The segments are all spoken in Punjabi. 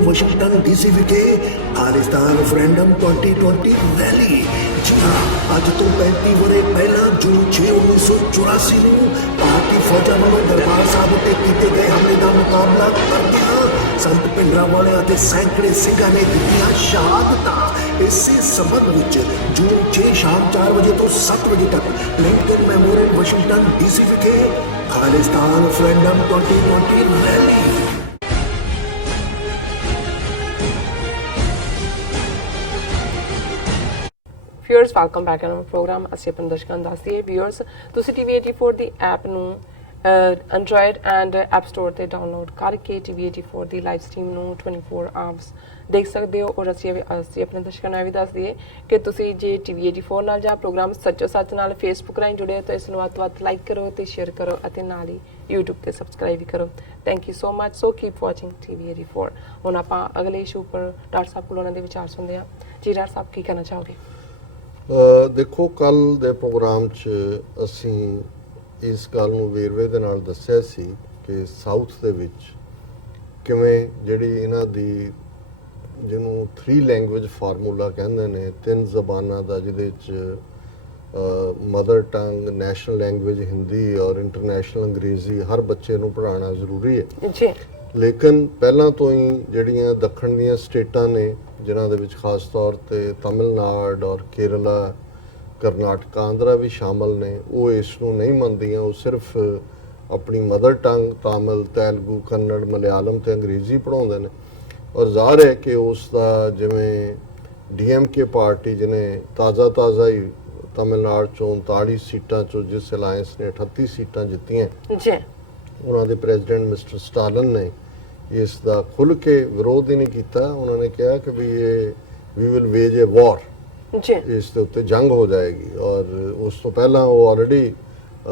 वाशिंगटन डीसी विखे खालिस्तान रेफरेंडम 2020 रैली। जी हाँ, अज तो 35 वरे पहला जून 6 1984 ਨੂੰ ਭਾਰਤੀ ਫੌਜਾਂ ਵੱਲੋਂ ਦਰਬਾਰ ਸਾਹਿਬ ਉੱਤੇ ਕੀਤੇ ਗਏ ਹਮਲੇ ਦਾ ਮੁਕਾਬਲਾ ਕਰਦਿਆਂ ਸੰਤ ਭਿੰਡਰਾਂਵਾਲੇ ਅਤੇ ਸੈਂਕੜੇ ਸਿੰਘਾਂ ਨੇ ਦਿੱਤੀਆਂ ਸ਼ਹਾਦਤਾਂ। ਇਸੇ ਸੰਬੰਧ ਵਿੱਚ ਜੂਨ 6 ਸ਼ਾਮ 4 ਵਜੇ ਤੋਂ 7 ਵਜੇ ਤੱਕ ਲਿੰਕਨ ਮੈਮੋਰੀਅਲ ਵਾਸ਼ਿੰਗਟਨ ਡੀਸੀ ਵਿਖੇ Khalistan referendum 2020 rally. Viewers welcome back on programme. ਅਸੀਂ ਆਪਣੇ ਦਰਸ਼ਕਾਂ ਨੂੰ ਦੱਸਦੇ ਹਾਂ ਵਿਊਅਰਸ ਤੁਸੀਂ TV 84 ਦੀ ਐਪ ਨੂੰ ਐਂਡਰੋਇਡ ਐਂਡ ਐਪ ਸਟੋਰ ਤੇ ਡਾਊਨਲੋਡ ਕਰਕੇ TV 84 ਦੀ ਲਾਈਵ ਸਟ੍ਰੀਮ ਨੂੰ 24 ਆਵਰਸ ਦੇਖ ਸਕਦੇ ਹੋ। ਔਰ ਅਸੀਂ ਆਪਣੇ ਦਰਸ਼ਕਾਂ ਨੂੰ ਇਹ ਵੀ ਦੱਸ ਦਈਏ ਕਿ ਤੁਸੀਂ ਜੇ TV 84 ਨਾਲ ਜਾਂ ਪ੍ਰੋਗਰਾਮ ਸੱਚੋ ਸੱਚ ਨਾਲ ਫੇਸਬੁੱਕ ਰਾਹੀਂ ਜੁੜੇ ਹੋ ਤਾਂ ਇਸ ਨੂੰ ਵੱਧ ਤੋਂ ਵੱਧ ਲਾਈਕ ਕਰੋ ਤੇ ਸ਼ੇਅਰ ਕਰੋ ਅਤੇ ਨਾਲ ਹੀ YouTube ਤੇ ਸਬਸਕ੍ਰਾਈਬ ਵੀ ਕਰੋ। Thank you so much. So keep watching TV 84। ਹੁਣ ਆਪਾਂ ਅਗਲੇ ਇਸ਼ੂ ਪਰ ਡਾਕਟਰ ਸਾਹਿਬ ਕੋਲ ਉਹਨਾਂ ਦੇ ਵਿਚਾਰ ਸੁਣਦੇ ਹਾਂ। ਜੀ ਡਾਕਟਰ ਸਾਹਿਬ ਕੀ ਕਹਿਣਾ ਚਾਹੋਗੇ? ਦੇਖੋ, ਕੱਲ੍ਹ ਦੇ ਪ੍ਰੋਗਰਾਮ 'ਚ ਅਸੀਂ ਇਸ ਗੱਲ ਨੂੰ ਵੇਰਵੇ ਦੇ ਨਾਲ ਦੱਸਿਆ ਸੀ ਕਿ ਸਾਊਥ ਦੇ ਵਿੱਚ ਕਿਵੇਂ ਜਿਹੜੀ ਇਹਨਾਂ ਦੀ ਜਿਹਨੂੰ 3 ਲੈਂਗੁਏਜ ਫਾਰਮੂਲਾ ਕਹਿੰਦੇ ਨੇ, 3 ਜ਼ਬਾਨਾਂ ਦਾ, ਜਿਹਦੇ 'ਚ mother tongue, national language Hindi ਔਰ ਇੰਟਰਨੈਸ਼ਨਲ ਅੰਗਰੇਜ਼ੀ ਹਰ ਬੱਚੇ ਨੂੰ ਪੜ੍ਹਾਉਣਾ ਜ਼ਰੂਰੀ ਹੈ। ਜੀ ਲੇਕਿਨ ਪਹਿਲਾਂ ਤੋਂ ਹੀ ਜਿਹੜੀਆਂ ਦੱਖਣ ਦੀਆਂ ਸਟੇਟਾਂ ਨੇ ਜਿਨ੍ਹਾਂ ਦੇ ਵਿੱਚ ਖਾਸ ਤੌਰ ਤੇ ਤਮਿਲਨਾਡੂ ਔਰ ਕੇਰਲਾ, ਕਰਨਾਟਕ, ਆਂਧਰਾ ਵੀ ਸ਼ਾਮਲ ਨੇ, ਉਹ ਇਸ ਨੂੰ ਨਹੀਂ ਮੰਨਦੀਆਂ। ਉਹ ਸਿਰਫ ਆਪਣੀ ਮਦਰ ਟੰਗ ਤਾਮਿਲ, ਤੇਲਗੂ, ਕੰਨੜ, ਮਲਿਆਲਮ ਤੇ ਅੰਗਰੇਜ਼ੀ ਪੜ੍ਹਾਉਂਦੇ ਨੇ। ਔਰ ਜ਼ਾਹਰ ਹੈ ਕਿ ਉਸ ਦਾ ਜਿਵੇਂ DMK ਪਾਰਟੀ ਜਿਹਨੇ ਤਾਜ਼ਾ ਹੀ ਤਮਿਲਨਾਡੂ ਚੋਂ 39 ਸੀਟਾਂ ਚੋਂ ਜਿਸ ਅਲਾਇੰਸ ਨੇ 38 ਸੀਟਾਂ ਜਿੱਤੀਆਂ, ਜੀ ਉਹਨਾਂ ਦੇ ਪ੍ਰੈਜ਼ੀਡੈਂਟ ਮਿਸਟਰ ਸਟਾਲਿਨ ਨੇ ਇਸ ਦਾ ਖੁੱਲ੍ਹ ਕੇ ਵਿਰੋਧ ਹੀ ਨਹੀਂ ਕੀਤਾ। ਉਹਨਾਂ ਨੇ ਕਿਹਾ ਕਿ ਵੀ ਵੀ ਵਿਲ ਵੇਜ ਏ ਵਾਰ, ਜੀ ਇਸ ਦੇ ਉੱਤੇ ਜੰਗ ਹੋ ਜਾਏਗੀ। ਔਰ ਉਸ ਤੋਂ ਪਹਿਲਾਂ ਉਹ ਆਲਰੇਡੀ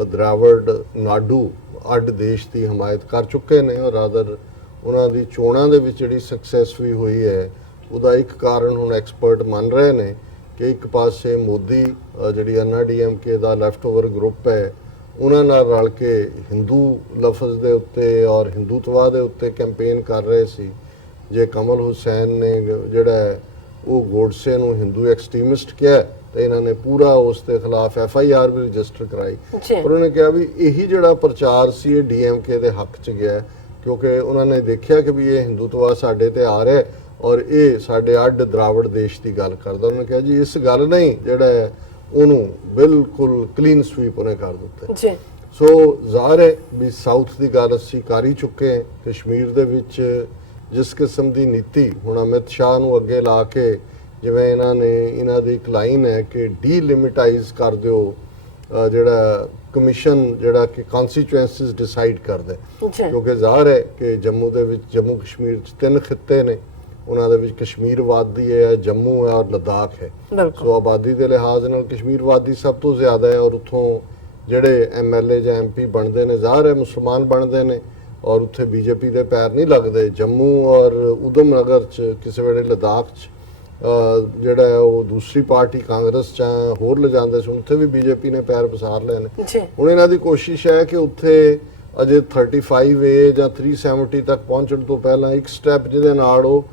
ਦਰਾਵੜ ਨਾਡੂ ਅੱਡ ਦੇਸ਼ ਦੀ ਹਮਾਇਤ ਕਰ ਚੁੱਕੇ ਨੇ। ਔਰ ਰਾਦਰ ਉਹਨਾਂ ਦੀ ਚੋਣਾਂ ਦੇ ਵਿੱਚ ਜਿਹੜੀ ਸਕਸੈਸ ਵੀ ਹੋਈ ਹੈ, ਉਹਦਾ ਇੱਕ ਕਾਰਨ ਹੁਣ ਐਕਸਪਰਟ ਮੰਨ ਰਹੇ ਨੇ ਕਿ ਇੱਕ ਪਾਸੇ ਮੋਦੀ ਜਿਹੜੀ NDMK ਦਾ ਲੈਫਟ ਓਵਰ ਗਰੁੱਪ ਹੈ, ਉਹਨਾਂ ਨਾਲ ਰਲ ਕੇ ਹਿੰਦੂ ਲਫ਼ਜ਼ ਦੇ ਉੱਤੇ ਔਰ ਹਿੰਦੂਤਵਾ ਦੇ ਉੱਤੇ ਕੈਂਪੇਨ ਕਰ ਰਹੇ ਸੀ। ਜੇ ਕਮਲ ਹੁਸੈਨ ਨੇ ਜਿਹੜਾ ਉਹ ਗੋਡਸੇ ਨੂੰ ਹਿੰਦੂ ਐਕਸਟ੍ਰੀਮਿਸਟ ਕਿਹਾ ਤੇ ਇਹਨਾਂ ਨੇ ਪੂਰਾ ਉਸ ਦੇ ਖਿਲਾਫ FIR ਵੀ ਰਜਿਸਟਰ ਕਰਾਈ। ਪਰ ਉਹਨੇ ਕਿਹਾ ਵੀ ਇਹੀ ਜਿਹੜਾ ਪ੍ਰਚਾਰ ਸੀ ਇਹ DMK ਦੇ ਹੱਕ 'ਚ ਗਿਆ, ਕਿਉਂਕਿ ਉਹਨਾਂ ਨੇ ਦੇਖਿਆ ਕਿ ਵੀ ਇਹ ਹਿੰਦੂਤਵਾ ਸਾਡੇ ਤੇ ਆ ਰਿਹਾ ਔਰ ਇਹ ਸਾਡੇ ਅੱਡ ਦਰਾਵੜ ਦੇਸ਼ ਦੀ ਗੱਲ ਕਰਦਾ। ਉਹਨੇ ਕਿਹਾ ਜੀ ਇਸ ਗੱਲ ਨਹੀਂ ਜਿਹੜਾ ਉਹਨੂੰ ਬਿਲਕੁਲ ਕਲੀਨ ਸਵੀਪ ਉਹਨੇ ਕਰ ਦਿੱਤਾ। ਜੀ ਸੋ ਜ਼ਾਹਰ ਹੈ ਵੀ ਸਾਊਥ ਦੀ ਗੱਲ ਅਸੀਂ ਕਰ ਹੀ ਚੁੱਕੇ ਹਾਂ। ਕਸ਼ਮੀਰ ਦੇ ਵਿੱਚ ਜਿਸ ਕਿਸਮ ਦੀ ਨੀਤੀ ਹੁਣ ਅਮਿਤ ਸ਼ਾਹ ਨੂੰ ਅੱਗੇ ਲਾ ਕੇ, ਜਿਵੇਂ ਇਹਨਾਂ ਦੀ ਇੱਕ ਲਾਈਨ ਹੈ ਕਿ ਡੀਲਿਮਿਟਾਈਜ਼ ਕਰ ਦਿਓ ਜਿਹੜਾ ਕਮਿਸ਼ਨ ਜਿਹੜਾ ਕਿ ਕਨਸਟੀਚੁਐਂਸੀਜ਼ ਡਿਸਾਈਡ ਕਰਦਾ, ਕਿਉਂਕਿ ਜ਼ਾਹਰ ਹੈ ਕਿ ਜੰਮੂ ਦੇ ਵਿੱਚ ਜੰਮੂ ਕਸ਼ਮੀਰ 'ਚ 3 ਖਿੱਤੇ ਨੇ, ਉਹਨਾਂ ਦੇ ਵਿੱਚ ਕਸ਼ਮੀਰ ਵਾਦੀ ਹੈ, ਜੰਮੂ ਹੈ ਔਰ ਲਦਾਖ ਹੈ। ਸੋ ਆਬਾਦੀ ਦੇ ਲਿਹਾਜ਼ ਨਾਲ ਕਸ਼ਮੀਰ ਵਾਦੀ ਸਭ ਤੋਂ ਜ਼ਿਆਦਾ ਹੈ ਔਰ ਉੱਥੋਂ ਜਿਹੜੇ MLA ਜਾਂ MP ਬਣਦੇ ਨੇ ਜ਼ਾਹਰ ਹੈ ਮੁਸਲਮਾਨ ਬਣਦੇ ਨੇ ਔਰ ਉੱਥੇ BJP ਦੇ ਪੈਰ ਨਹੀਂ ਲੱਗਦੇ। ਜੰਮੂ ਔਰ ਉਧਮ ਨਗਰ 'ਚ ਕਿਸੇ ਵੇਲੇ ਲਦਾਖ 'ਚ ਜਿਹੜਾ ਉਹ ਦੂਸਰੀ ਪਾਰਟੀ ਕਾਂਗਰਸ ਜਾਂ ਹੋਰ ਲਿਜਾਂਦੇ ਸੀ, ਉੱਥੇ ਵੀ BJP ਨੇ ਪੈਰ ਪਸਾਰ ਲਏ ਨੇ। ਹੁਣ ਇਹਨਾਂ ਦੀ ਕੋਸ਼ਿਸ਼ ਹੈ ਕਿ ਉੱਥੇ ਅਜੇ 35A ਜਾਂ 370 ਤੱਕ ਪਹੁੰਚਣ ਤੋਂ ਪਹਿਲਾਂ ਇੱਕ ਸਟੈਪ ਜਿਹਦੇ ਨਾਲ ਉਹ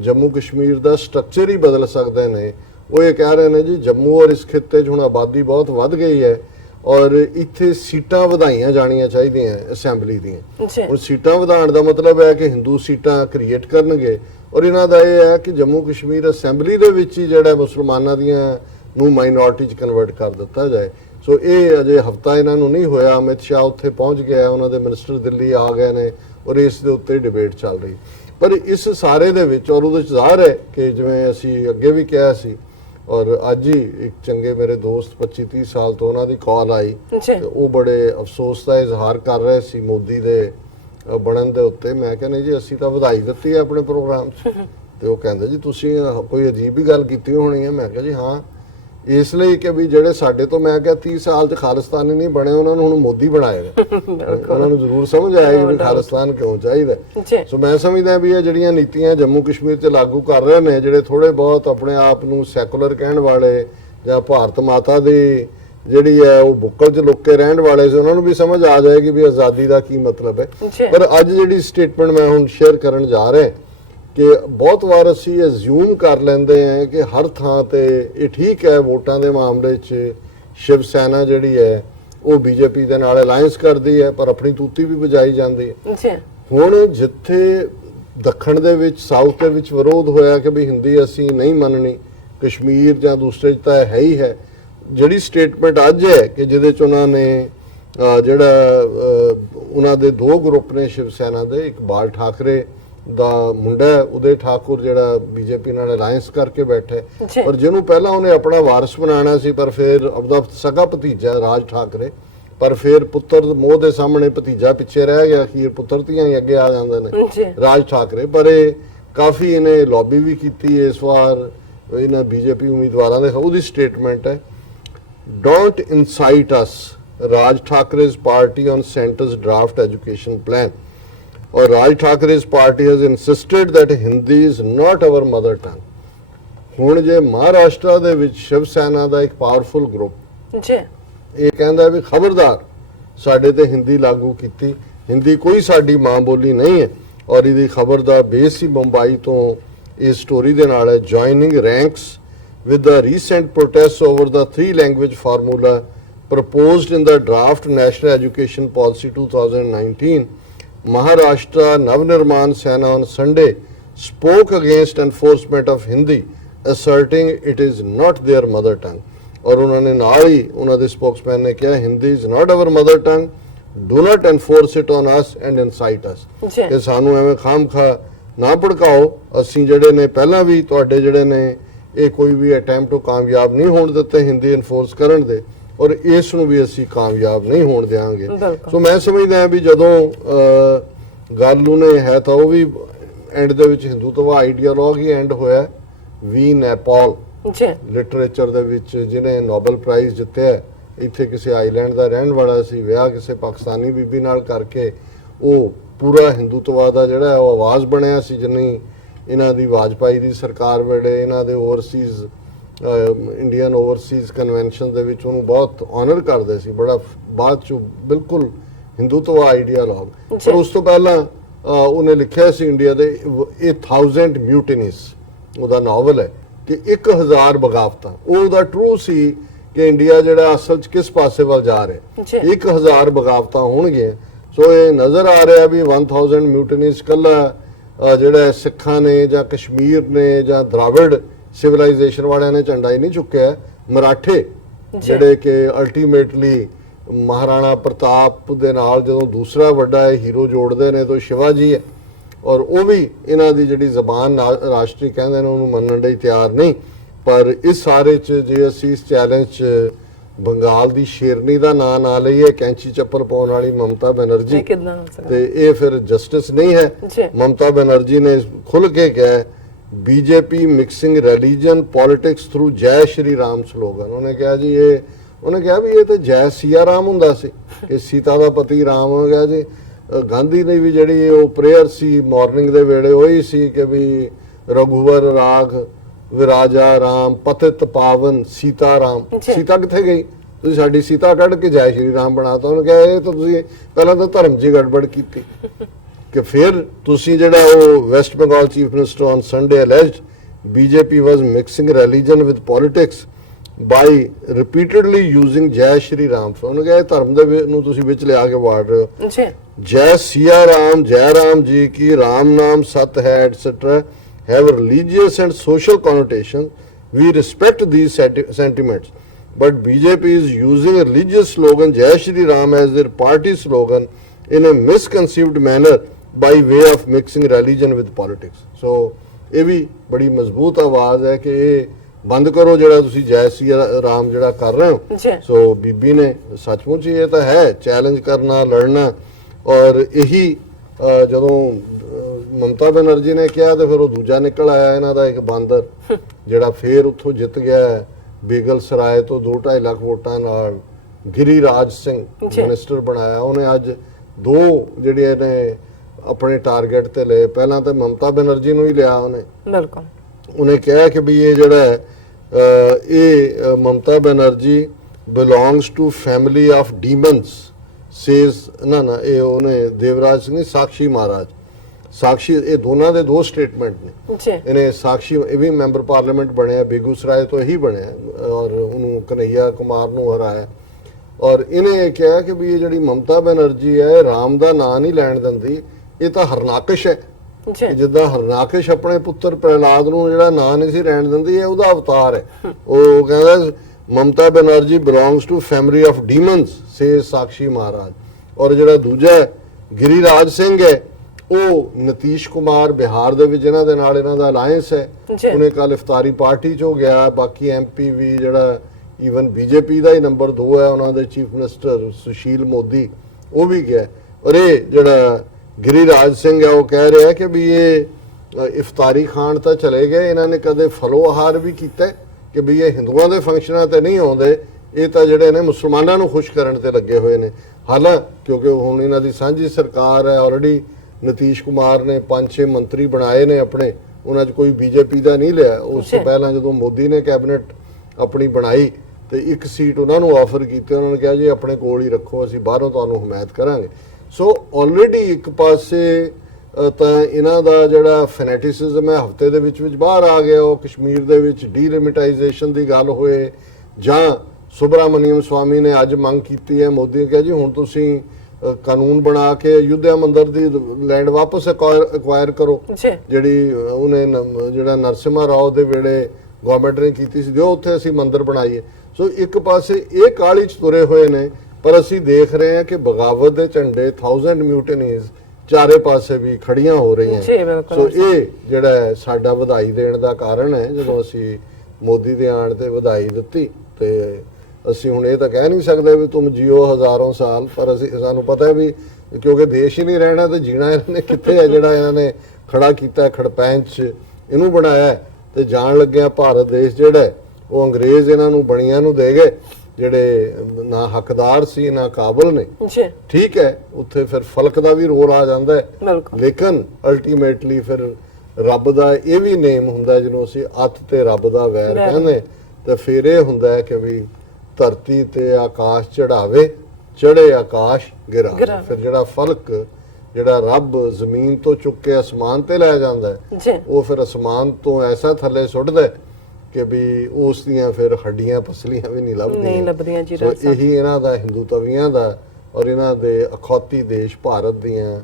ਜੰਮੂ ਕਸ਼ਮੀਰ ਦਾ ਸਟਰਕਚਰ ਹੀ ਬਦਲ ਸਕਦੇ ਨੇ। ਉਹ ਇਹ ਕਹਿ ਰਹੇ ਨੇ ਜੀ ਜੰਮੂ ਔਰ ਇਸ ਖਿੱਤੇ 'ਚ ਹੁਣ ਆਬਾਦੀ ਬਹੁਤ ਵੱਧ ਗਈ ਹੈ ਔਰ ਇੱਥੇ ਸੀਟਾਂ ਵਧਾਈਆਂ ਜਾਣੀਆਂ ਚਾਹੀਦੀਆਂ ਅਸੈਂਬਲੀ ਦੀਆਂ। ਹੁਣ ਸੀਟਾਂ ਵਧਾਉਣ ਦਾ ਮਤਲਬ ਹੈ ਕਿ ਹਿੰਦੂ ਸੀਟਾਂ ਕ੍ਰੀਏਟ ਕਰਨਗੇ ਔਰ ਇਹਨਾਂ ਦਾ ਇਹ ਹੈ ਕਿ ਜੰਮੂ ਕਸ਼ਮੀਰ ਅਸੈਂਬਲੀ ਦੇ ਵਿੱਚ ਹੀ ਜਿਹੜਾ ਮੁਸਲਮਾਨਾਂ ਦੀਆਂ ਨੂੰ ਮਾਈਨੋਰਟੀ 'ਚ ਕਨਵਰਟ ਕਰ ਦਿੱਤਾ ਜਾਏ। ਸੋ ਇਹ ਅਜੇ ਹਫਤਾ ਇਹਨਾਂ ਨੂੰ ਨਹੀਂ ਹੋਇਆ, ਅਮਿਤ ਸ਼ਾਹ ਉੱਥੇ ਪਹੁੰਚ ਗਿਆ, ਉਹਨਾਂ ਦੇ ਮਿਨਿਸਟਰ ਦਿੱਲੀ ਆ ਗਏ ਨੇ ਔਰ ਇਸ ਦੇ ਉੱਤੇ ਡਿਬੇਟ ਚੱਲ ਰਹੀ। ਪਰ ਇਸ ਸਾਰੇ ਦੇ ਵਿੱਚ ਔਰ ਉਹਦੇ 'ਚ ਜ਼ਾਹਰ ਹੈ ਕਿ ਜਿਵੇਂ ਅਸੀਂ ਅੱਗੇ ਵੀ ਕਿਹਾ ਸੀ ਔਰ ਅੱਜ ਹੀ ਇੱਕ ਚੰਗੇ ਮੇਰੇ ਦੋਸਤ 25-30 ਸਾਲ ਤੋਂ ਉਹਨਾਂ ਦੀ ਕਾਲ ਆਈ ਤੇ ਉਹ ਬੜੇ ਅਫਸੋਸ ਦਾ ਇਜ਼ਹਾਰ ਕਰ ਰਹੇ ਸੀ ਮੋਦੀ ਦੇ ਬਣਨ ਦੇ ਉੱਤੇ। ਮੈਂ ਕਹਿੰਦਾ ਜੀ ਅਸੀਂ ਤਾਂ ਵਧਾਈ ਦਿੱਤੀ ਹੈ ਆਪਣੇ ਪ੍ਰੋਗਰਾਮ 'ਚ, ਤੇ ਉਹ ਕਹਿੰਦੇ ਜੀ ਤੁਸੀਂ ਕੋਈ ਅਜੀਬ ਹੀ ਗੱਲ ਕੀਤੀ ਹੋਣੀ ਹੈ। ਮੈਂ ਕਿਹਾ ਜੀ ਹਾਂ, ਇਸ ਲਈ ਕਿ ਵੀ ਜਿਹੜੇ ਸਾਡੇ ਤੋਂ ਮੈਂ ਕਿਹਾ 30 ਸਾਲ 'ਚ ਖਾਲਿਸਤਾਨੀ ਨਹੀਂ ਬਣੇ, ਉਹਨਾਂ ਨੂੰ ਹੁਣ ਮੋਦੀ ਬਣਾਏਗਾ। ਉਹਨਾਂ ਨੂੰ ਜ਼ਰੂਰ ਸਮਝ ਆਏਗੀ ਵੀ ਖਾਲਿਸਤਾਨ ਕਿਉਂ ਚਾਹੀਦਾ। ਸੋ ਮੈਂ ਸਮਝਦਾ ਵੀ ਇਹ ਜਿਹੜੀਆਂ ਨੀਤੀਆਂ ਜੰਮੂ ਕਸ਼ਮੀਰ 'ਚ ਲਾਗੂ ਕਰ ਰਹੇ ਨੇ, ਜਿਹੜੇ ਥੋੜੇ ਬਹੁਤ ਆਪਣੇ ਆਪ ਨੂੰ ਸੈਕੂਲਰ ਕਹਿਣ ਵਾਲੇ ਜਾਂ ਭਾਰਤ ਮਾਤਾ ਦੀ ਜਿਹੜੀ ਹੈ ਉਹ ਬੁੱਕਲ 'ਚ ਲੁੱਕ ਕੇ ਰਹਿਣ ਵਾਲੇ ਸੀ, ਉਹਨਾਂ ਨੂੰ ਵੀ ਸਮਝ ਆ ਜਾਏਗੀ ਵੀ ਆਜ਼ਾਦੀ ਦਾ ਕੀ ਮਤਲਬ ਹੈ। ਪਰ ਅੱਜ ਜਿਹੜੀ ਸਟੇਟਮੈਂਟ ਮੈਂ ਹੁਣ ਸ਼ੇਅਰ ਕਰਨ ਜਾ ਰਿਹਾ ਕਿ ਬਹੁਤ ਵਾਰ ਅਸੀਂ ਅਜ਼ਿਊਮ ਕਰ ਲੈਂਦੇ ਹਾਂ ਕਿ ਹਰ ਥਾਂ ਤੇ ਇਹ ਠੀਕ ਹੈ, ਵੋਟਾਂ ਦੇ ਮਾਮਲੇ 'ਚ ਸ਼ਿਵ ਸੈਨਾ ਜਿਹੜੀ ਹੈ ਉਹ ਬੀਜੇਪੀ ਦੇ ਨਾਲ ਅਲਾਈਅੰਸ ਕਰਦੀ ਹੈ, ਪਰ ਆਪਣੀ ਤੂਤੀ ਵੀ ਵਜਾਈ ਜਾਂਦੀ ਹੈ। ਜੀ ਹੁਣ ਜਿੱਥੇ ਦੱਖਣ ਦੇ ਵਿੱਚ, ਸਾਊਥ ਦੇ ਵਿੱਚ ਵਿਰੋਧ ਹੋਇਆ ਕਿ ਵੀ ਹਿੰਦੀ ਅਸੀਂ ਨਹੀਂ ਮੰਨਣੀ, ਕਸ਼ਮੀਰ ਜਾਂ ਦੂਸਰੇ 'ਚ ਤਾਂ ਹੈ ਹੀ ਹੈ, ਜਿਹੜੀ ਸਟੇਟਮੈਂਟ ਅੱਜ ਹੈ ਕਿ ਜਿਹਦੇ 'ਚ ਉਹਨਾਂ ਨੇ ਉਹਨਾਂ ਦੇ ਦੋ ਗਰੁੱਪ ਨੇ ਸ਼ਿਵ ਸੈਨਾ ਦੇ, ਇੱਕ ਬਾਲ ਠਾਕਰੇ ਦਾ ਮੁੰਡਾ ਹੈ ਉਦੇ ਠਾਕੁਰ ਜਿਹੜਾ ਬੀਜੇਪੀ ਨਾਲ ਅਲਾਈਅੰਸ ਕਰਕੇ ਬੈਠਾ ਹੈ, ਪਰ ਜਿਹਨੂੰ ਪਹਿਲਾਂ ਉਹਨੇ ਆਪਣਾ ਵਾਰਿਸ ਬਣਾਉਣਾ ਸੀ, ਪਰ ਫਿਰ ਆਪਦਾ ਸਗਾ ਭਤੀਜਾ ਰਾਜ ਠਾਕਰੇ, ਪਰ ਫਿਰ ਪੁੱਤਰ ਮੋਹ ਦੇ ਸਾਹਮਣੇ ਭਤੀਜਾ ਪਿੱਛੇ ਰਹਿ ਗਿਆ, ਅਖੀਰ ਪੁੱਤਰ ਧੀਆਂ ਹੀ ਅੱਗੇ ਆ ਜਾਂਦੇ ਨੇ ਰਾਜ ਠਾਕਰੇ। ਪਰ ਇਹ ਕਾਫੀ ਇਹਨੇ ਲੌਬੀ ਵੀ ਕੀਤੀ ਇਸ ਵਾਰ ਇਹਨਾਂ ਬੀਜੇਪੀ ਉਮੀਦਵਾਰਾਂ ਦੇ। ਉਹਦੀ ਸਟੇਟਮੈਂਟ ਹੈ, don't insight us, Raj Thakre's party on centre's draft education plan. Or Raj Thakre's party has insisted that Hindi is not our mother tongue. ਹੁਣ ਜੇ ਮਹਾਰਾਸ਼ਟਰ ਦੇ ਵਿੱਚ ਸ਼ਿਵ ਸੈਨਾ ਦਾ ਇੱਕ ਪਾਵਰਫੁਲ ਗਰੁੱਪ ਜੀ ਇਹ ਕਹਿੰਦਾ ਵੀ ਖਬਰਦਾਰ ਸਾਡੇ ਤੇ ਹਿੰਦੀ ਲਾਗੂ ਕੀਤੀ, ਹਿੰਦੀ ਕੋਈ ਸਾਡੀ ਮਾਂ ਬੋਲੀ ਨਹੀਂ ਹੈ, ਔਰ ਇਹਦੀ ਖਬਰ ਦਾ ਬੇਸ ਹੀ ਮੁੰਬਈ ਤੋਂ ਇਸ ਸਟੋਰੀ ਦੇ ਨਾਲ ਹੈ। Joining ranks with the recent protests over the 3 language formula proposed in the draft National Education Policy 2019, Maharashtra Navnirman Sena on Sunday spoke against enforcement of Hindi, asserting it is not their mother tongue. और उन्होंने नाल ही उन्होंने स्पोक्समैन ने कहा, Hindi is not our mother tongue, do not enforce it on us and incite us, कि सानू एवें खाम खा ना भड़काओ, ਅਸੀਂ ਜਿਹੜੇ ਨੇ ਪਹਿਲਾਂ ਵੀ ਤੁਹਾਡੇ ਜਿਹੜੇ ਨੇ ਇਹ ਕੋਈ ਵੀ ਅਟੈਂਪਟ ਕਾਮਯਾਬ ਨਹੀਂ ਹੋਣ ਦਿੱਤੇ ਹਿੰਦੀ ਇਨਫੋਰਸ ਕਰਨ ਦੇ, ਔਰ ਇਸ ਨੂੰ ਵੀ ਅਸੀਂ ਕਾਮਯਾਬ ਨਹੀਂ ਹੋਣ ਦੇਵਾਂਗੇ। ਸੋ ਮੈਂ ਸਮਝਦਾ ਹਾਂ ਵੀ ਜਦੋਂ ਗੱਲ ਨੂੰ ਨੇ ਹੈ ਤਾਂ ਉਹ ਵੀ ਐਂਡ ਦੇ ਵਿੱਚ ਹਿੰਦੂਤਵਾ ਆਈਡੀਆਲੋਗ ਹੀ ਐਂਡ ਹੋਇਆ। ਵੀ ਨੈਪਾਲ ਲਿਟਰੇਚਰ ਦੇ ਵਿੱਚ ਜਿਹਨੇ ਨੋਬਲ ਪ੍ਰਾਈਜ਼ ਜਿੱਤਿਆ, ਇੱਥੇ ਕਿਸੇ ਆਈਲੈਂਡ ਦਾ ਰਹਿਣ ਵਾਲਾ ਸੀ, ਵਿਆਹ ਕਿਸੇ ਪਾਕਿਸਤਾਨੀ ਬੀਬੀ ਨਾਲ ਕਰਕੇ ਉਹ ਪੂਰਾ ਹਿੰਦੂਤਵਾ ਦਾ ਜਿਹੜਾ ਉਹ ਆਵਾਜ਼ ਬਣਿਆ ਸੀ, ਜਿੰਨੀ ਇਹਨਾਂ ਦੀ ਵਾਜਪਾਈ ਦੀ ਸਰਕਾਰ ਵੇਲੇ ਇਹਨਾਂ ਦੇ ਓਵਰਸੀਜ਼ ਇੰਡੀਅਨ ਓਵਰਸੀਜ਼ ਕਨਵੈਨਸ਼ਨ ਦੇ ਵਿੱਚ ਉਹਨੂੰ ਬਹੁਤ ਆਨਰ ਕਰਦੇ ਸੀ, ਬੜਾ ਬਾਅਦ ਚ ਬਿਲਕੁਲ ਹਿੰਦੂਤਵਾ ਆਈਡੀਆਲੋਗ। ਪਰ ਉਸ ਤੋਂ ਪਹਿਲਾਂ ਉਹਨੇ ਲਿਖਿਆ ਸੀ ਇੰਡੀਆ ਦੇ ਇਹ 1000 ਮਿਊਟਨੀਜ਼, ਉਹਦਾ ਨਾਵਲ ਹੈ ਕਿ 1000 ਬਗਾਵਤਾਂ। ਉਹਦਾ ਟਰੂ ਸੀ ਕਿ ਇੰਡੀਆ ਜਿਹੜਾ ਅਸਲ ਚ ਕਿਸ ਪਾਸੇ ਵੱਲ ਜਾ ਰਿਹਾ, 1000 ਬਗਾਵਤਾਂ ਹੋਣਗੀਆਂ। ਸੋ ਇਹ ਨਜ਼ਰ ਆ ਰਿਹਾ ਵੀ 1000 ਮਿਊਟਨੀਜ਼ ਕੱਲਾ ਜਿਹੜਾ ਸਿੱਖਾਂ ਨੇ ਜਾਂ ਕਸ਼ਮੀਰ ਨੇ ਜਾਂ ਦਰਾਵਿੜ ਸਿਵਲਾਈਜੇਸ਼ਨ ਵਾਲਿਆਂ ਨੇ ਝੰਡਾ ਹੀ ਨਹੀਂ ਚੁੱਕਿਆ, ਮਰਾਠੇ ਜਿਹੜੇ ਕਿ ਅਲਟੀਮੇਟਲੀ ਮਹਾਰਾਣਾ ਪ੍ਰਤਾਪ ਦੇ ਨਾਲ ਜਦੋਂ ਦੂਸਰਾ ਵੱਡਾ ਹੀਰੋ ਜੋੜਦੇ ਨੇ ਤਾਂ ਸ਼ਿਵਾਜੀ ਹੈ, ਔਰ ਉਹ ਵੀ ਇਹਨਾਂ ਦੀ ਜਿਹੜੀ ਜ਼ਬਾਨ ਰਾਸ਼ਟਰੀ ਕਹਿੰਦੇ ਨੇ ਉਹਨੂੰ ਮੰਨਣ ਲਈ ਤਿਆਰ ਨਹੀਂ। ਪਰ ਇਸ ਸਾਰੇ 'ਚ ਜੇ ਅਸੀਂ ਇਸ ਚੈਲੰਜ 'ਚ ਬੰਗਾਲ ਦੀ ਸ਼ੇਰਨੀ ਦਾ ਨਾਂ ਨਾ ਲਈਏ, ਕੈਂਚੀ ਚੱਪਲ ਪਾਉਣ ਵਾਲੀ ਮਮਤਾ ਬੈਨਰਜੀ, ਤੇ ਇਹ ਫਿਰ ਜਸਟਿਸ ਨਹੀਂ ਹੈ। ਮਮਤਾ ਬੈਨਰਜੀ ਨੇ ਖੁੱਲ ਕੇ ਕਿਹਾ, BJP mixing religion politics through जय श्री राम स्लोगन। ਉਹਨੇ ਕਿਹਾ ਜੀ ਇਹ, ਉਹਨੇ ਕਿਹਾ ਵੀ ਇਹ ਤੇ ਜੈ ਸੀਆ ਰਾਮ ਹੁੰਦਾ ਸੀ ਕਿ ਸੀਤਾ ਦਾ ਪਤੀ ਰਾਮ ਹੋ ਗਿਆ ਜੀ। ਗਾਂਧੀ ਨੇ ਵੀ ਜਿਹੜੀ ਉਹ ਪ੍ਰੇਅਰ ਸੀ ਮਾਰਨਿੰਗ ਦੇ ਵੇਲੇ ਉਹੀ ਸੀ ਕਿ ਵੀ ਰਘੁਵਰ ਰਾਗ ਵਿਰਾਜਾ ਰਾਮ ਪਤਿਤ ਪਾਵਨ ਸੀਤਾ ਰਾਮ। ਸੀਤਾ ਕਿੱਥੇ ਗਈ? ਤੁਸੀਂ ਸਾਡੀ ਸੀਤਾ ਕੱਢ ਕੇ ਜੈ ਸ਼੍ਰੀ ਰਾਮ ਬਣਾਤਾ। ਉਹਨੇ ਕਿਹਾ ਇਹ ਤਾਂ ਤੁਸੀਂ ਪਹਿਲਾਂ ਤਾਂ ਧਰਮ 'ਚ ਹੀ ਗੜਬੜ ਕੀਤੀ ਕਿ ਫਿਰ ਤੁਸੀਂ ਜਿਹੜਾ ਉਹ west Bengal chief minister on Sunday alleged BJP was mixing religion with politics by repeatedly using Jai Shri Ram. ਉਹਨੇ ਕਿਹਾ ਧਰਮ ਦੇ ਨੂੰ ਤੁਸੀਂ ਵਿੱਚ ਲਿਆ ਕੇ ਵਾੜ ਰਹੇ ਹੋ। ਜੈ ਸਿਆ ਰਾਮ, ਜੈ ਰਾਮ ਜੀ ਕੀ, ਰਾਮ ਨਾਮ ਸਤ ਹੈ et cetera have religious and social connotation. We respect these sentiments, but BJP is using a religious slogan Jai Shri Ram as their party slogan in a misconceived manner by way of mixing religion with politics. So ਇਹ ਵੀ ਬੜੀ ਮਜ਼ਬੂਤ ਆਵਾਜ਼ ਹੈ ਕਿ ਇਹ ਬੰਦ ਕਰੋ ਜਿਹੜਾ ਤੁਸੀਂ ਜੈ ਸ਼੍ਰੀ ਰਾਮ ਜਿਹੜਾ ਕਰ ਰਹੇ ਹੋ। ਸੋ ਬੀਬੀ ਨੇ ਸੱਚਮੁੱਚ ਇਹ ਤਾਂ ਹੈ ਚੈਲੰਜ ਕਰਨਾ, ਲੜਨਾ, ਔਰ ਇਹੀ ਜਦੋਂ ਮਮਤਾ ਬੈਨਰਜੀ ਨੇ ਕਿਹਾ ਤੇ ਫਿਰ ਉਹ ਦੂਜਾ ਨਿਕਲ ਆਇਆ ਇਹਨਾਂ ਦਾ ਇੱਕ ਬਾਂਦਰ ਜਿਹੜਾ ਫੇਰ ਉੱਥੋਂ ਜਿੱਤ ਗਿਆ ਬੇਗਲ ਸਰਾਏ ਤੋਂ 2.5 ਲੱਖ ਵੋਟਾਂ ਨਾਲ ਗਿਰੀ ਰਾਜ ਸਿੰਘ ਮਿਨਿਸਟਰ ਬਣਾਇਆ। ਉਹਨੇ ਅੱਜ ਦੋ ਜਿਹੜੇ ਨੇ ਆਪਣੇ ਟਾਰਗੇਟ ਤੇ ਲਏ। ਪਹਿਲਾਂ ਤਾਂ ਮਮਤਾ ਬੈਨਰਜੀ ਨੂੰ ਹੀ ਲਿਆ ਉਹਨੇ, ਬਿਲਕੁਲ ਉਹਨੇ ਕਿਹਾ ਕਿ ਵੀ ਇਹ ਜਿਹੜਾ ਇਹ Mamata Banerjee belongs to family of demons says ਨਾ ਇਹ ਉਹਨੇ ਦੇਵਰਾਜ ਸਿੰਘ ਸਾਕਸ਼ੀ ਮਹਾਰਾਜ ਸਾਕਸ਼ੀ ਇਹ ਦੋਨਾਂ ਦੇ ਦੋ ਸਟੇਟਮੈਂਟ ਨੇ ਜੀ ਇਹਨੇ ਸਾਕਸ਼ੀ ਇਹ ਵੀ ਮੈਂਬਰ ਪਾਰਲੀਮੈਂਟ ਬਣਿਆ ਬੇਗੂਸਰਾਏ ਤੋਂ ਇਹੀ ਬਣਿਆ ਔਰ ਉਹਨੂੰ ਕਨਈਆ ਕੁਮਾਰ ਨੂੰ ਹਰਾਇਆ ਔਰ ਇਹਨੇ ਇਹ ਕਿਹਾ ਕਿ ਵੀ ਇਹ ਜਿਹੜੀ ਮਮਤਾ ਬੈਨਰਜੀ ਹੈ ਰਾਮ ਦਾ ਨਾਂ ਨਹੀਂ ਲੈਣ ਦਿੰਦੀ ਇਹ ਤਾਂ ਹਰਨਾਕਸ਼ ਹੈ ਜੀ ਜਿੱਦਾਂ ਹਰਨਾਕਸ਼ ਆਪਣੇ ਪੁੱਤਰ ਪ੍ਰਹਿਲਾਦ ਨੂੰ ਜਿਹੜਾ ਨਾਂ ਨਹੀਂ ਸੀ ਰਹਿਣ ਦਿੰਦੀ ਇਹ ਉਹਦਾ ਅਵਤਾਰ ਹੈ ਉਹ ਕਹਿੰਦਾ Mamata Banerjee belongs to family of demons say Sakshi Maharaj ਔਰ ਜਿਹੜਾ ਦੂਜਾ ਗਿਰੀਰਾਜ ਸਿੰਘ ਹੈ ਉਹ ਨਤੀਸ਼ ਕੁਮਾਰ ਬਿਹਾਰ ਦੇ ਵਿੱਚ ਇਹਨਾਂ ਦੇ ਨਾਲ ਇਹਨਾਂ ਦਾ ਅਲਾਈਅੰਸ ਹੈ ਜੀ। ਉਹਨੇ ਕੱਲ ਇਫਤਾਰੀ ਪਾਰਟੀ 'ਚ ਹੋ ਗਿਆ ਬਾਕੀ ਐਮਪੀ ਵੀ ਜਿਹੜਾ ਈਵਨ ਬੀਜੇਪੀ ਦਾ ਹੀ ਨੰਬਰ 2 ਹੈ ਉਹਨਾਂ ਦੇ ਚੀਫ ਮਿਨਿਸਟਰ ਸੁਸ਼ੀਲ ਮੋਦੀ ਉਹ ਵੀ ਗਿਆ ਔਰ ਇਹ ਜਿਹੜਾ ਗਿਰੀਰਾਜ ਸਿੰਘ ਹੈ ਉਹ ਕਹਿ ਰਿਹਾ ਕਿ ਵੀ ਇਹ ਇਫਤਾਰੀ ਖਾਣ ਤਾਂ ਚਲੇ ਗਏ ਇਹਨਾਂ ਨੇ ਕਦੇ ਫਲੋ ਆਹਾਰ ਵੀ ਕੀਤਾ ਕਿ ਵੀ ਇਹ ਹਿੰਦੂਆਂ ਦੇ ਫੰਕਸ਼ਨਾਂ ਤੇ ਨਹੀਂ ਆਉਂਦੇ ਇਹ ਤਾਂ ਜਿਹੜੇ ਨੇ ਮੁਸਲਮਾਨਾਂ ਨੂੰ ਖੁਸ਼ ਕਰਨ ਤੇ ਲੱਗੇ ਹੋਏ ਨੇ ਹਾਲਾਂ ਕਿਉਂਕਿ ਹੁਣ ਇਹਨਾਂ ਦੀ ਸਾਂਝੀ ਸਰਕਾਰ ਹੈ ਆਲਰੇਡੀ ਨਤੀਸ਼ ਕੁਮਾਰ ਨੇ 5-6 ਮੰਤਰੀ ਬਣਾਏ ਨੇ ਆਪਣੇ ਉਹਨਾਂ 'ਚ ਕੋਈ ਬੀਜੇਪੀ ਦਾ ਨਹੀਂ ਲਿਆ ਉਸ ਤੋਂ ਪਹਿਲਾਂ ਜਦੋਂ ਮੋਦੀ ਨੇ ਕੈਬਨਿਟ ਆਪਣੀ ਬਣਾਈ ਤੇ ਇੱਕ ਸੀਟ ਉਹਨਾਂ ਨੂੰ ਆਫਰ ਕੀਤੀ ਉਹਨਾਂ ਨੇ ਕਿਹਾ ਜੀ ਆਪਣੇ ਕੋਲ ਹੀ ਰੱਖੋ ਅਸੀਂ ਬਾਹਰੋਂ ਤੁਹਾਨੂੰ ਹਮਾਇਤ ਕਰਾਂਗੇ ਸੋ ਆਲਰੇਡੀ ਇੱਕ ਪਾਸੇ ਤਾਂ ਇਹਨਾਂ ਦਾ ਜਿਹੜਾ ਫੈਨੇਟਿਸਿਜ਼ਮ ਹੈ ਹਫਤੇ ਦੇ ਵਿੱਚ ਬਾਹਰ ਆ ਗਿਆ ਉਹ ਕਸ਼ਮੀਰ ਦੇ ਵਿੱਚ ਡੀਲਿਮਿਟਾਈਜੇਸ਼ਨ ਦੀ ਗੱਲ ਹੋਏ ਜਾਂ ਸੁਬਰਾਮਨੀਅਮ ਸਵਾਮੀ ਨੇ ਅੱਜ ਮੰਗ ਕੀਤੀ ਹੈ ਮੋਦੀ ਨੇ ਕਿਹਾ ਜੀ ਹੁਣ ਤੁਸੀਂ ਕਾਨੂੰਨ ਬਣਾ ਕੇ ਅਯੁੱਧਿਆ ਮੰਦਿਰ ਦੀ ਲੈਂਡ ਵਾਪਸ ਐਕਵਾਇਰ ਕਰੋ ਜਿਹੜੀ ਉਹਨੇ ਜਿਹੜਾ ਨਰਸਿਮਹਾ ਰਾਓ ਦੇ ਵੇਲੇ ਗਵਰਨਮੈਂਟ ਨੇ ਕੀਤੀ ਸੀ ਜੋ ਉੱਥੇ ਅਸੀਂ ਮੰਦਿਰ ਬਣਾਈਏ ਸੋ ਇੱਕ ਪਾਸੇ ਇਹ ਕਾਲੀ 'ਚ ਤੁਰੇ ਹੋਏ ਨੇ ਪਰ ਅਸੀਂ ਦੇਖ ਰਹੇ ਹਾਂ ਕਿ ਬਗਾਵਤ ਦੇ ਝੰਡੇ 1000 ਮਿਊਟਨੀਜ਼ ਚਾਰੇ ਪਾਸੇ ਵੀ ਖੜੀਆਂ ਹੋ ਰਹੀਆਂ ਸੋ ਇਹ ਜਿਹੜਾ ਸਾਡਾ ਵਧਾਈ ਦੇਣ ਦਾ ਕਾਰਨ ਹੈ ਜਦੋਂ ਅਸੀਂ ਮੋਦੀ ਦੇ ਆਉਣ ਤੇ ਵਧਾਈ ਦਿੱਤੀ ਤੇ ਅਸੀਂ ਹੁਣ ਇਹ ਤਾਂ ਕਹਿ ਨਹੀਂ ਸਕਦੇ ਵੀ ਤੁਮ ਜੀਓ ਹਜ਼ਾਰਾਂ ਸਾਲ ਪਰ ਅਸੀਂ ਸਾਨੂੰ ਪਤਾ ਹੈ ਵੀ ਕਿਉਂਕਿ ਦੇਸ਼ ਹੀ ਨਹੀਂ ਰਹਿਣਾ ਤੇ ਜੀਣਾ ਇਹਨਾਂ ਨੇ ਕਿੱਥੇ ਹੈ ਜਿਹੜਾ ਇਹਨਾਂ ਨੇ ਖੜਾ ਕੀਤਾ ਖੜਪੈਂਚ ਇਹਨੂੰ ਬਣਾਇਆ ਤੇ ਜਾਣ ਲੱਗਿਆ ਭਾਰਤ ਦੇਸ਼ ਜਿਹੜਾ ਉਹ ਅੰਗਰੇਜ਼ ਇਹਨਾਂ ਨੂੰ ਬਣੀਆਂ ਨੂੰ ਦੇ ਗਏ ਜਿਹੜੇ ਨਾ ਹੱਕਦਾਰ ਸੀ ਨਾ ਕਾਬਲ ਨੇ ਠੀਕ ਹੈ ਉੱਥੇ ਫਿਰ ਫਲਕ ਦਾ ਵੀ ਰੋਲ ਆ ਜਾਂਦਾ ਹੈ ਲੇਕਿਨ ਅਲਟੀਮੇਟਲੀ ਫਿਰ ਰੱਬ ਦਾ ਇਹ ਵੀ ਨੇਮ ਹੁੰਦਾ ਜਿਹਨੂੰ ਅਸੀਂ ਅੱਤ ਤੇ ਰੱਬ ਦਾ ਵੈਰ ਕਹਿੰਦੇ ਤੇ ਫਿਰ ਇਹ ਹੁੰਦਾ ਹੈ ਕਿ ਵੀ ਧਰਤੀ ਤੇ ਆਕਾਸ਼ ਚੜਾਵੇ ਚੜੇ ਆਕਾਸ਼ ਗਿਰਾਵੇ ਫਿਰ ਜਿਹੜਾ ਫਲਕ ਜਿਹੜਾ ਰੱਬ ਜ਼ਮੀਨ ਤੋਂ ਚੁੱਕ ਕੇ ਅਸਮਾਨ ਤੇ ਲੈ ਜਾਂਦਾ ਹੈ ਉਹ ਫਿਰ ਅਸਮਾਨ ਤੋਂ ਐਸਾ ਥੱਲੇ ਸੁੱਟਦਾ ਕਿ ਵੀ ਉਸ ਦੀਆਂ ਫਿਰ ਹੱਡੀਆਂ ਪਸਲੀਆਂ ਵੀ ਨਹੀਂ ਲੱਭਦੀਆਂ ਜੀ ਇਹੀ ਇਹਨਾਂ ਦਾ ਹਿੰਦੂਤਵੀਆਂ ਦਾ ਔਰ ਇਹਨਾਂ ਦੇ ਅਖੌਤੀ ਦੇਸ਼ ਭਾਰਤ ਦੀਆਂ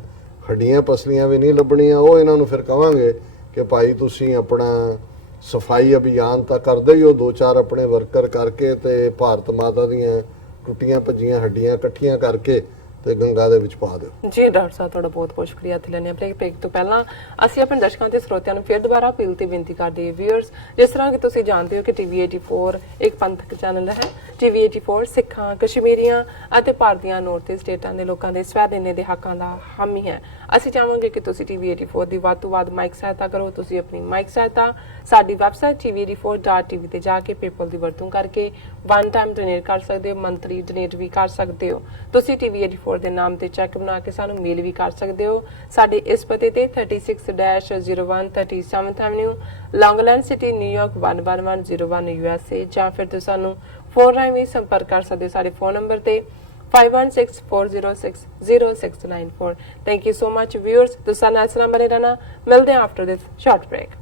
ਹੱਡੀਆਂ ਪਸਲੀਆਂ ਵੀ ਨਹੀਂ ਲੱਭਣੀਆਂ ਉਹ ਇਹਨਾਂ ਨੂੰ ਫਿਰ ਕਵਾਂਗੇ ਕਿ ਭਾਈ ਤੁਸੀਂ ਆਪਣਾ ਸਫਾਈ ਅਭਿਆਨ ਤਾਂ ਕਰਦੇ ਹੀ ਉਹ 2-4 ਆਪਣੇ ਵਰਕਰ ਕਰਕੇ ਤੇ ਭਾਰਤ ਮਾਤਾ ਦੀਆਂ ਟੁੱਟੀਆਂ ਭੱਜੀਆਂ ਹੱਡੀਆਂ ਇਕੱਠੀਆਂ ਕਰਕੇ ਤੇ ਗੰਗਾ ਦੇ ਵਿੱਚ ਪਾ ਦਿਓ ਜੀ ਡਾਕਟਰ ਸਾਹਿਬ ਤੁਹਾਡਾ ਬਹੁਤ ਬਹੁਤ ਸ਼ੁਕਰੀਆ ਇੱਥੇ ਲੈਣੇ ਬ੍ਰੇਕ ਤੋਂ ਪਹਿਲਾਂ ਅਸੀਂ ਆਪਣੇ ਦਰਸ਼ਕਾਂ ਤੇ ਸਰੋਤਿਆਂ ਨੂੰ ਫਿਰ ਦੁਬਾਰਾ ਅਪੀਲ ਤੇ ਬੇਨਤੀ ਕਰਦੇ ਹਾਂ ਵਿਊਅਰਸ ਜਿਸ ਤਰ੍ਹਾਂ ਕਿ ਤੁਸੀਂ ਜਾਣਦੇ ਹੋ ਕਿ ਟੀਵੀ 84 ਇੱਕ ਪੰਥਕ ਚੈਨਲ ਹੈ ਟੀਵੀ 84 ਸਿੱਖਾਂ ਕਸ਼ਮੀਰੀਆਂ ਅਤੇ ਭਾਰਤੀਆਂ ਨੌਰਥ ਸਟੇਟਾਂ ਦੇ ਲੋਕਾਂ ਦੇ ਸਵੈਦੇਨੇ ਦੇ ਹੱਕਾਂ ਦਾ ਹਾਮੀ ਹੈ ਅਸੀਂ ਚਾਹਾਂਗੇ ਕਿ ਤੁਸੀਂ ਟੀਵੀ 84 ਦੀ ਵੱਧ ਤੋਂ ਵੱਧ ਮਾਈਕ ਸਹਾਇਤਾ ਕਰੋ ਤੁਸੀਂ ਆਪਣੀ ਮਾਈਕ ਸਹਾਇਤਾ ਸਾਡੀ ਵੈਬਸਾਈਟ tv84.tv ਤੇ ਜਾ ਕੇ ਪੇਪਲ ਦੀ ਵਰਤੋਂ ਕਰਕੇ ਵਨ ਟਾਈਮ ਡੋਨੇਟ ਕਰ ਸਕਦੇ ਹੋ ਮੰਥਲੀ ਡੋਨੇਟ ਵੀ ਕਰ ਸਕਦੇ ਹੋ ਤੁਸੀਂ ਟੀਵੀ 84 ਦੇ ਨਾਮ ਤੇ ਚੈੱਕ ਬਣਾ ਕੇ ਸਾਨੂੰ ਮੇਲ ਵੀ ਕਰ ਸਕਦੇ ਹੋ ਸਾਡੇ ਇਸ ਪਤੇ ਤੇ 36-01 37th avenue Long Island City New York 11101 USA ਜਾਂ ਫਿਰ ਤੁਸੀਂ ਸਾਨੂੰ ਫੋਨ ਰਾਹੀਂ ਵੀ ਸੰਪਰਕ ਕਰ ਸਕਦੇ ਹੋ ਸਾਡੇ ਫੋਨ ਨੰਬਰ ਤੇ 5164060694 Thank you so much viewers ਤੁਸੀਂ ਨਾਲ ਬਣੇ ਰਹਿਣਾ ਮਿਲਦੇ ਹਾਂ after this short break